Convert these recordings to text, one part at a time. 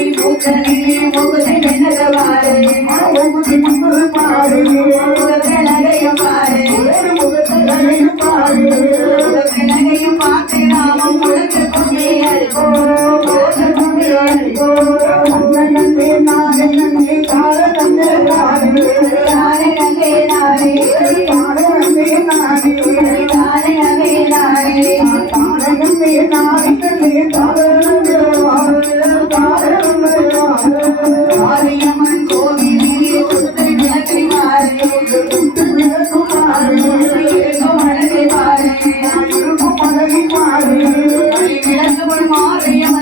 சிவகாரி பூத்தனிலே முகுதை முகத்தை நகையும் பாரு முகத்தை நகையும் பார்த்து நானே நானே நானே நானே நானே நானே நானே நானே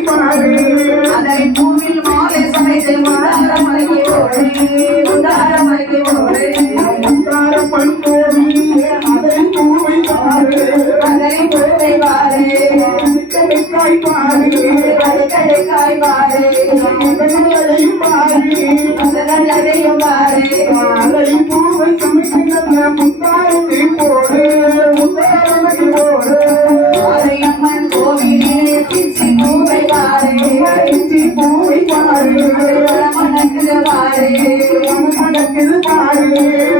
பாரு அதனை பூவில் மாலை சமைத்து மலைக்கு மலைக்கு பண்போடி பூவை பாரு. பூவை பூவை முத்தாரத்தை போடு. முத்தாரத்தை போடு. பாரு